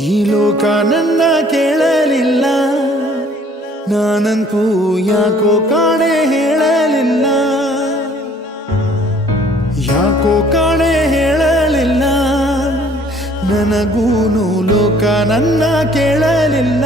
ಈ ಲೋಕ ನನ್ನ ಕೇಳಲಿಲ್ಲ ನಾನಂತೂ ಯಾಕೋ ಕಾಣೆ ಹೇಳಲಿಲ್ಲ ಯಾಕೋ ಕಾಣೆ ಹೇಳಲಿಲ್ಲ ನನಗೂನು ಲೋಕ ನನ್ನ ಕೇಳಲಿಲ್ಲ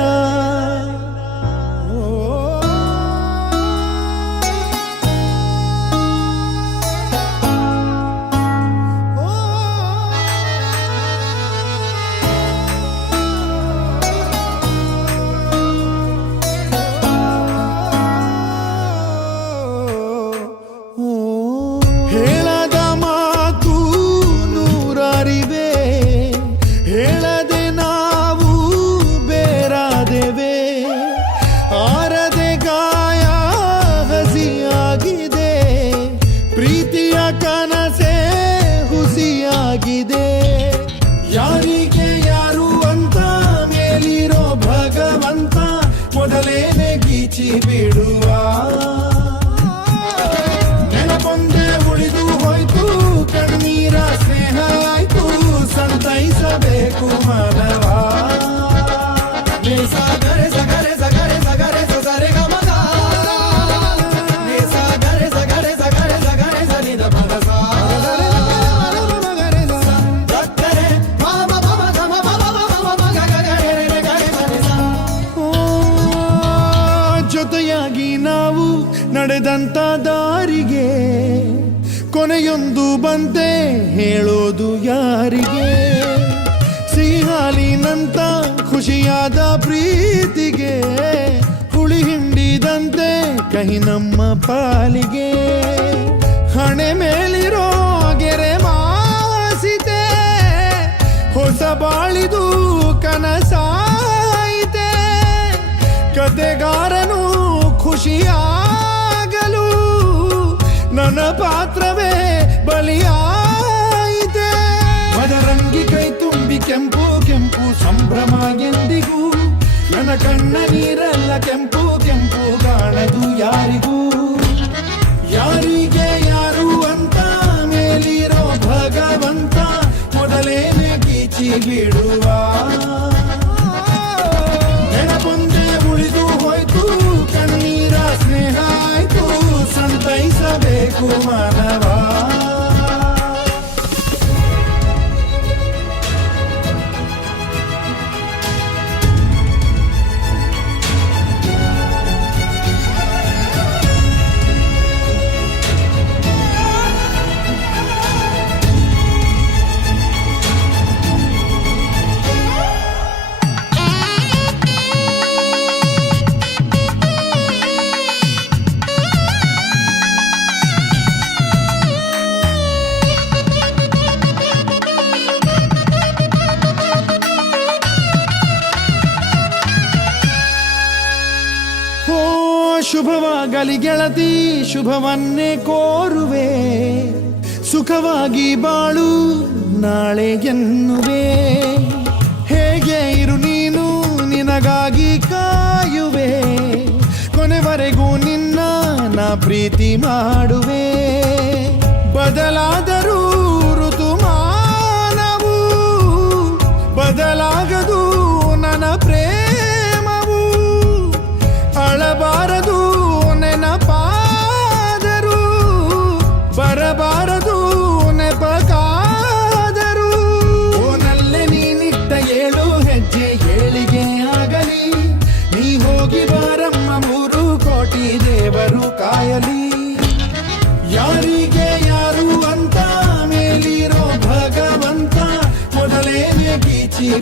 ti biru. ನಡೆದಂತ ದಾರಿಗೆ ಕೊನೆಯೊಂದು ಬಂತೆ ಹೇಳೋದು ಯಾರಿಗೆ ಸಿಹಾಲಿನಂತ ಖುಷಿಯಾದ ಪ್ರೀತಿಗೆ ಹುಳಿ ಹಿಂಡಿದಂತೆ ಕಹಿ ನಮ್ಮ ಪಾಲಿಗೆ ಹಣೆ ಮೇಲಿರೋ ಗೆರೆ ಮಾಸಿತೆ ಹೊಸ ಬಾಳಿದು ಕನಸಾಯಿತೆ ಕತೆಗಾರ ಪಾತ್ರವೇ ಬಲಿಯಾಯಿತೆ ಮದರಂಗಿ ಕೈ ತುಂಬಿ ಕೆಂಪು ಕೆಂಪು ಸಂಭ್ರಮ ಎಂದಿಗೂ ನನ್ನ ಕಣ್ಣ ನೀರಲ್ಲ ಕೆಂಪು ಕೆಂಪು ಕಾಣದು ಯಾರಿಗೂ ಯಾರಿಗೆ ಯಾರು ಅಂತ ಮೇಲಿರೋ ಭಗವಂತ ಮೊದಲೇನೆ ಕೀಚಿ ಬೀಡು ಶುಭವಾಗಲಿ ಗೆಳತಿ ಶುಭವನ್ನೇ ಕೋರುವೆ ಸುಖವಾಗಿ ಬಾಳು ನಾಳೆ ಎನ್ನುವೆ ಹೇಗೆ ಇರು ನೀನು ನಿನಗಾಗಿ ಕಾಯುವೆ ಕೊನೆವರೆಗೂ ನಿನ್ನ ನಾ ಪ್ರೀತಿ ಮಾಡುವೆ ಬದಲಾದ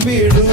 വീഴും